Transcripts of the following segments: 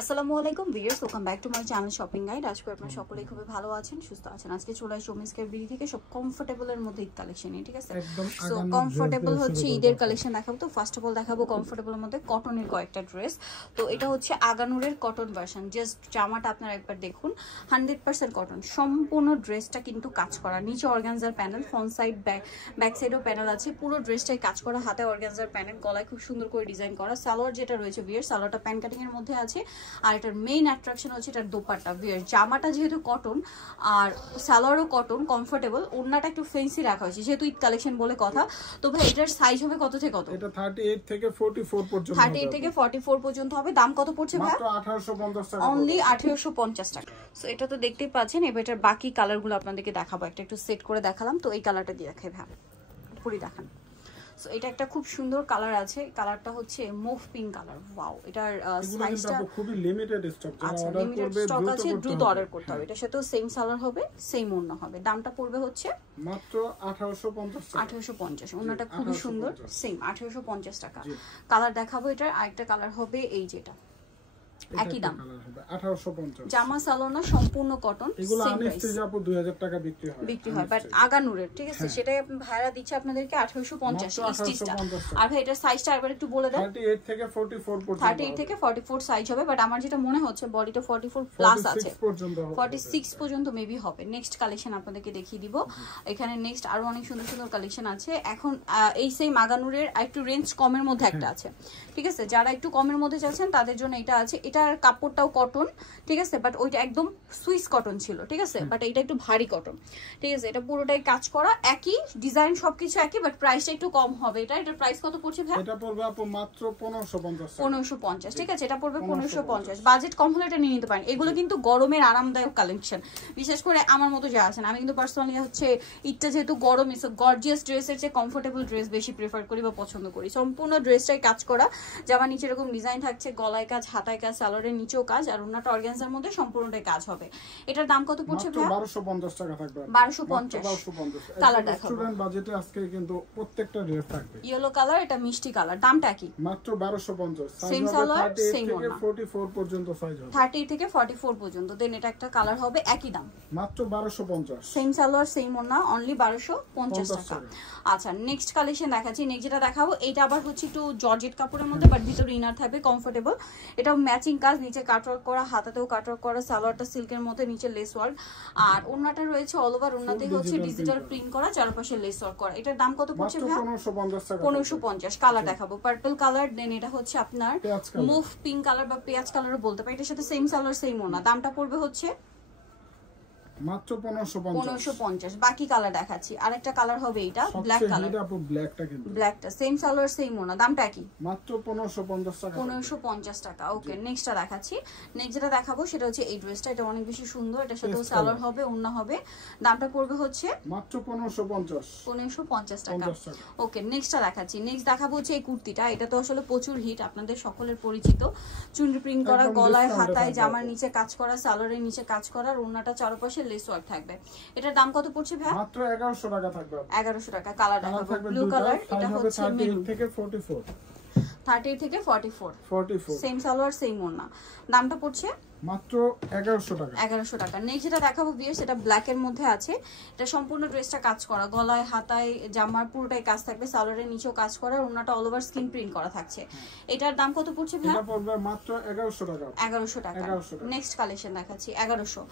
আসসালামু আলাইকুম viewers, welcome back to my channel shopping guide. আজকে আপনারা সকলেই খুব ভালো আছেন, সুস্থ আছেন। আজকে চলে আসি ওমেন্সকেয়ার বিডি থেকে সব কমফোর্টেবলের মধ্যে ঈদ কালেকশন, ঠিক আছে? সো কমফোর্টেবল হচ্ছে ঈদের কালেকশন দেখাবো। তো ফার্স্ট অফ অল দেখাবো কমফোর্টেবলের মধ্যে কটনের কয়েকটা ড্রেস। তো এটা হচ্ছে আগানুরের কটন ভার্সন। জাস্ট জামাটা আপনারা একবার দেখুন, 100% কটন। সম্পূর্ণ ড্রেসটা কিন্তু কাজ করা, নিচে organza panel, front side back সাইডও প্যানেল আছে। পুরো ড্রেসটাই কাজ করা, হাতে অর্গানজার প্যানেল, গলায় খুব সুন্দর করে ডিজাইন করা। সালোয়ার যেটা রয়েছে ভিউয়ার্স, সালোয়ারটা প্যান কাটিং এর মধ্যে আছে। আর এটার মেইন অ্যাট্রাকশন হচ্ছে এটার দোপাট্টা। ভিউয়ার্স জামাটা যেহেতু কটন আর সালোয়ারও কটন, কমফোর্টেবল। ওড়নাটা একটু ফেন্সি রাখা হয়েছে যেহেতু ঈদ কালেকশন বলে কথা। তো ভাই এটার সাইজ হবে কত থেকে কত? এটা 38 থেকে 44 পর্যন্ত, 38 থেকে 44 পর্যন্ত হবে। দাম কত পড়ছে ভাই? মাত্র 1850 টাকা, অনলি 1850 টাকা। সো এটা তো দেখতেই পাচ্ছেন। এবার এটার বাকি কালারগুলো আপনাদেরকে দেখাবো, একটা একটু সেট করে দেখালাম। তো এই কালারটা দিয়ে দেখাই ভাই, পুরি দেখান। সো এটা একটা খুব সুন্দর কালার আছে, কালারটা হচ্ছে মুভ পিঙ্ক কালার। ওয়াও, এটার সাইজটা খুবই লিমিটেড স্টক, যারা অর্ডার করবে স্টক আছে, দ্রুত অর্ডার করতে হবে। এটার সাথেও সেম সালোয়ার হবে, সেম ওড়না হবে। দামটা পড়বে হচ্ছে মাত্র 1850 টাকা। 1850। ওড়নাটা খুবই সুন্দর, সেম 1850 টাকা। কালার দেখাবো এটার আরেকটা কালার হবে এই যেটা, একই দাম 1850। জামা সালোনা সম্পূর্ণ কটন, এগুলো আনস্টেজ আপু 2000 টাকা বিক্রি হয় বাট আগানুরের, ঠিক আছে? সেটা ভাড়া দিচ্ছে আপনাদেরকে 1850 স্টিচটা। আর ভাই এটার সাইজটা একবার একটু বলে দেন। 38 থেকে 44 পর্যন্ত, 38 থেকে 44 সাইজ হবে। বাট আমার যেটা মনে হচ্ছে বডিটা 44 প্লাস আছে, 46 পর্যন্ত মেবি হবে। নেক্সট কালেকশন আপনাদেরকে দেখিয়ে দিব। এখানে নেক্সট আরো অনেক সুন্দর সুন্দর কালেকশন আছে। এখন এই সেম আগানুরের একটু রেঞ্জ কমের মধ্যে একটা আছে, ঠিক আছে? যারা একটু কমের মধ্যে চাচ্ছেন তাদের জন্য এটা আছে। এটার কাপড়টাও কটন, ঠিক আছে? বাট ওইটা একদম সুইস কটন ছিল, ঠিক আছে? বাট এটা একটু ভারী কটন, ঠিক আছে? এটা পুরোটাই কাজ করা, একই ডিজাইন, সবকিছু একই, বাট প্রাইসটা একটু কম হবে। এটার প্রাইস কত পড়ছে ভাই? এটা পড়বে আপু মাত্র 1550 টাকা। 1550, ঠিক আছে? এটা পড়বে 1550। বাজেট কম হলে এটা নিয়ে নিতে পারেন। এগুলো কিন্তু গরমের আরামদায়ক কালেকশন, বিশেষ করে আমার মতো যারা আছেন। আমি কিন্তু পার্সোনালি হচ্ছে ঈদটা যেহেতু গরম, এসব গর্জিয়াস ড্রেসের চেয়ে কমফোর্টেবল ড্রেস বেশি প্রেফার করি বা পছন্দ করি। সম্পূর্ণ ড্রেসটাই কাজ করা, জামার নিচে এরকম ডিজাইন থাকছে, গলায় কাজ, হাতায় কাজ, সালোয়ারের নিচেও কাজ, আর ওন্নাটা অর্গানজার মধ্যে সম্পূর্ণটাই কাজ হবে। এটার দাম কত পড়ছে ভাই? 1250 টাকা থাকবে। 1250 কালার দেখাবো। স্টুডেন্ট বাজেটে আজকে কিন্তু প্রত্যেকটা ড্রেস থাকবে। ইয়েলো কালার, এটা মিষ্টি কালার। দামটা কি? মাত্র 1250। সেম সালোয়ার, সেম ওড়না। 44 পর্যন্ত সাইজ হবে, 30 থেকে 44 পর্যন্ত। দেন এটা একটা কালার হবে, একই দাম, মাত্র 1250। সেম সালোয়ার, সেম ওড়না, অনলি 1250 টাকা। আচ্ছা, নেক্সট কালেকশন দেখাচ্ছি। নেক্সট যেটা দেখাবো এটা আবার হচ্ছে একটু জর্জেট কাপড়ের মধ্যে, বাট ভিতরে ইনার থাকবে, কমফোর্টেবল। এটাও ম্যাচিং কাজ, নিচে কাটওয়ার্ক করা, হাতাতেও কাটওয়ার্ক করা, সালোয়ারটা সিল্কের মধ্যে, নিচে লেস ওয়ার্ক। আর ওড়নাটা রয়েছে অল ওভার, ওড়নাতে হচ্ছে ডিজিটাল প্রিন্ট করা, চারপাশে লেস ওয়ার্ক করা। এটার দাম কত পড়ছে ভাই? 1550 টাকা। 1550। কালার দেখাবো, পার্পল কালার। দেন এটা হচ্ছে আপনার মুভ পিঙ্ক কালার বা পেঁয়াজ কালারও বলতে পারি। এটার সাথে সেম সালোয়ার, সেম ওড়না। দামটা পড়বে হচ্ছে মাত্র 1550। বাকি কালার দেখাচ্ছি। আরেকটা কালার হবে এটা ব্ল্যাক কালার, এটা আপু ব্ল্যাকটা কিন্তু, ব্ল্যাকটা সেম সালোয়ার, সেম ওড়না। দামটা কি? মাত্র 1550 টাকা। 1550 টাকা। ওকে, নেক্সটটা দেখাচ্ছি। নেক্সট যেটা দেখাবো সেটা হচ্ছে এই ড্রেসটা। এটা অনেক বেশি সুন্দর, এটার সাথে সালোয়ার হবে, ওড়না হবে। দামটা পড়বে হচ্ছে মাত্র 1550 টাকা। ওকে, নেক্সটটা দেখাচ্ছি। নেক্সট দেখাবো হচ্ছে এই কুর্তিটা। এটা তো আসলে প্রচুর হিট, আপনাদের সকলের পরিচিত। চুনরি প্রিন্ট করা, গলায় হাতায়, জামার নিচে কাজ করা, সালোয়ারের নিচে কাজ করা, ওড়নাটা চারপাশে লেস ওয়ার্ক থাকবে। এটার দাম কত পড়ছে ভাই? মাত্র 1100 টাকা থাকবে। 1100 টাকা। কালার দেখাবো ব্লু কালার, এটা হচ্ছে মেরুন। 38 থেকে 44, 38 থেকে 44 সেম সালোয়ার, সেম ওড়না। দামটা পড়ছে মাত্র 1100 টাকা। 1100 টাকা। নেক্সট যেটা দেখাবো ভিউয়ার্স, এটা ব্ল্যাক এর মধ্যে আছে। এটা সম্পূর্ণ ড্রেসটা কাজ করা, গলায় হাতায় জামার পুরোটাই কাজ থাকবে, সালোয়ারের নিচেও কাজ করা, ওড়নাটা অল ওভার স্কিন প্রিন্ট করা থাকছে। এটার দাম কত পড়ছে ভাই? এটা পড়বে মাত্র 1100 টাকা। 1100 টাকা। নেক্সট কালেকশন দেখাচ্ছি 1100।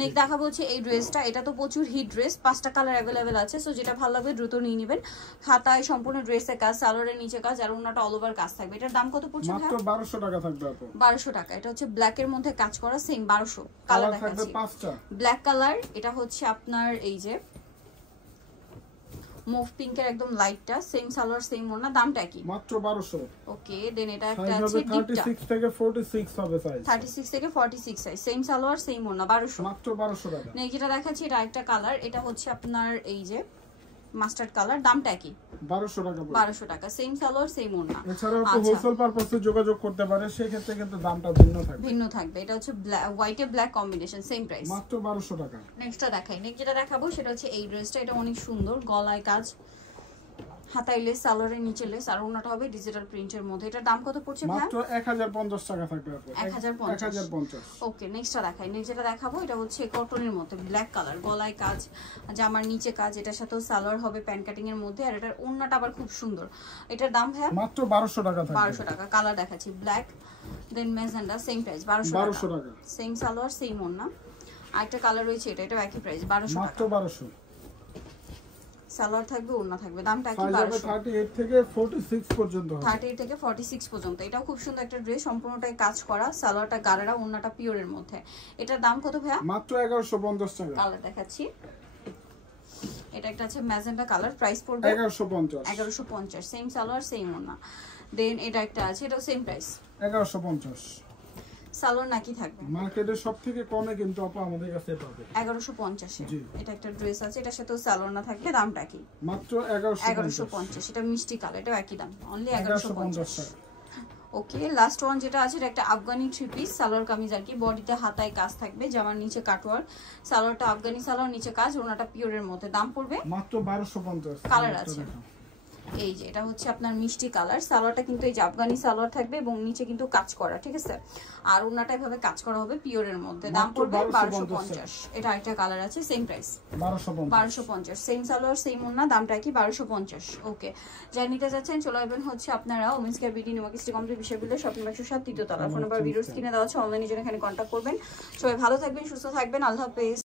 নেক্সট দেখাবো হচ্ছে এই ড্রেসটা। এটা তো প্রচুর হিট ড্রেস, 5টা কালার अवेलेबल আছে। সো যেটা ভালো লাগবে দ্রুত নিয়ে নেবেন। হাতায় সম্পূর্ণ ড্রেসে কাজ, সালোয়ারের নিচে কাজ, আর ওড়নাটা অল ওভার কাজ থাকবে। এটার দাম কত পড়ছে ভাই? মাত্র 1200 টাকা থাকবে আপু। 1200 টাকা। এটা হচ্ছে ব্ল্যাক এর মধ্যে কাজ করা, সেম 1200। কালার দেখাচ্ছি 5টা ব্ল্যাক কালার। এটা হচ্ছে আপনার এই যে মুভ পিঙ্কের একদম লাইটটা, সেম সালোয়ার, সেম ওড়না। দামটা কি? মাত্র 1200। ওকে, দেন এটা একটা আছে ডিপটা, 36 থেকে 46 হবে সাইজ। 36 থেকে 46 সাইজ, সেম সালোয়ার, সেম ওড়না, 1200। মাত্র 1200 টাকা। নেক্সট যেটা দেখাচ্ছি এটা আরেকটা কালার। এটা হচ্ছে আপনার এই যে মাস্টার্ড কালার। দামটা কি? 1200 টাকা। 1200 টাকা, সেম সালোয়ার, সেম ওড়না। এছাড়াও হোলসেল পারপাসে যোগাযোগ করতে পারে, সেই ক্ষেত্রে কিন্তু দামটা ভিন্ন থাকবে। এটা হচ্ছে হোয়াইট এ ব্ল্যাক কম্বিনেশন, সেম প্রাইস, মাত্র 1200 টাকা। নেক্সটটা দেখাই। নেক্সট যেটা দেখাবো সেটা হচ্ছে এই ড্রেসটা। এটা অনেক সুন্দর, গলায় কাজ, হাতায় লেস, সালোয়ারের নিচে লেস, আর ওনাটা হবে ডিজিটাল প্রিন্টের মধ্যে। এটার দাম কত পড়ছে ভাই? মাত্র 1050 টাকা থাকবে আপু। 1050। ওকে, নেক্সটটা দেখাই। নেক্সট যেটা দেখাবো এটা হচ্ছে কটনের মধ্যে ব্ল্যাক কালার, গলায় কাজ, জামার নিচে কাজ, এটার সাথেও সালোয়ার হবে প্যান্ট কাটিং এর মধ্যে, আর এটার ওন্নাটা আবার খুব সুন্দর। এটার দাম ভাই মাত্র 1200 টাকা থাকবে। 1200 টাকা। কালার দেখাচ্ছি ব্ল্যাক, দেন ম্যাজেন্ডা, সেম প্রাইস 1200 টাকা। সেম সালোয়ার সেম ওন্না। আরেকটা কালার রয়েছে এটা একই প্রাইস 1200 টাকা। মাত্র 1200। সালোয়ার থাকবে, ওড়না থাকবে, দামটা কি? 38 থেকে 46 পর্যন্ত। 38 থেকে 46 পর্যন্ত। এটাও খুব সুন্দর একটা ড্রেস, সম্পূর্ণটাই কাজ করা, সালোয়ারটা গাড়ারা, ওড়নাটা পিওরের মধ্যে। এটার দাম কত ভাইয়া? মাত্র 1150 টাকা। কালার দেখাচ্ছি, এটা একটা আছে ম্যাজেন্টা কালার, প্রাইস পড়বে 1150। 1150, সেম সালোয়ার সেম ওড়না। দেন এটা একটা আছে, এটাও সেম প্রাইস 1150। সালোয়ার নাকি থাকবে মার্কেটে সবথেকে কমে কিন্তু আপু আমাদের কাছে পাবে 1150 এ। জি। এটা একটা ড্রেস আছে, এটার সাথেও সালোয়ার না থাকবে, দামটা কি? মাত্র 1150। এটা মিষ্টি কালার, এটাও একই দাম, অনলি 1150 1150। টাকা। ওকে, লাস্ট ওয়ান যেটা আছে এটা একটা আফগানি থ্রি পিস, সালোয়ার কামিজ আর কি, বডিতে হাতায় কাজ থাকবে, জামার নিচে কাটওয়ার, সালোয়ারটা আফগানি সালোয়ার, নিচে কাজ, ওনাটা পিওরের মধ্যে। দাম পড়বে মাত্র 1250। কালার আছে এই যে, এটা হচ্ছে আপনার মিষ্টি কালার, সালোয়ারটা কিন্তু এই যে আফগানি সালোয়ার থাকবে এবং নিচে কিন্তু কাজ করা, ঠিক আছে, আর ওনাটা এভাবে কাজ করা হবে পিওরের মধ্যে। দাম পড়বে 1250। এটা একটা কালার আছে, same price 1250, same salwar same ওন্না, দামটা কি? 1250। ওকে, যারা নিতে যাচ্ছেন চলে আসবেন হচ্ছে আপনারা women's care BD New Market complete বিশ্ববিদ্যালয় শপিং 107 তৃতীয় তলা। ফোন নাম্বার ভিডিওস কিনে দেওয়া আছে, অনলাইনে জন্য এখানে কন্ট্যাক্ট করবেন। সবাই ভালো থাকবেন, সুস্থ থাকবেন, আল্লাহ হাফেজ।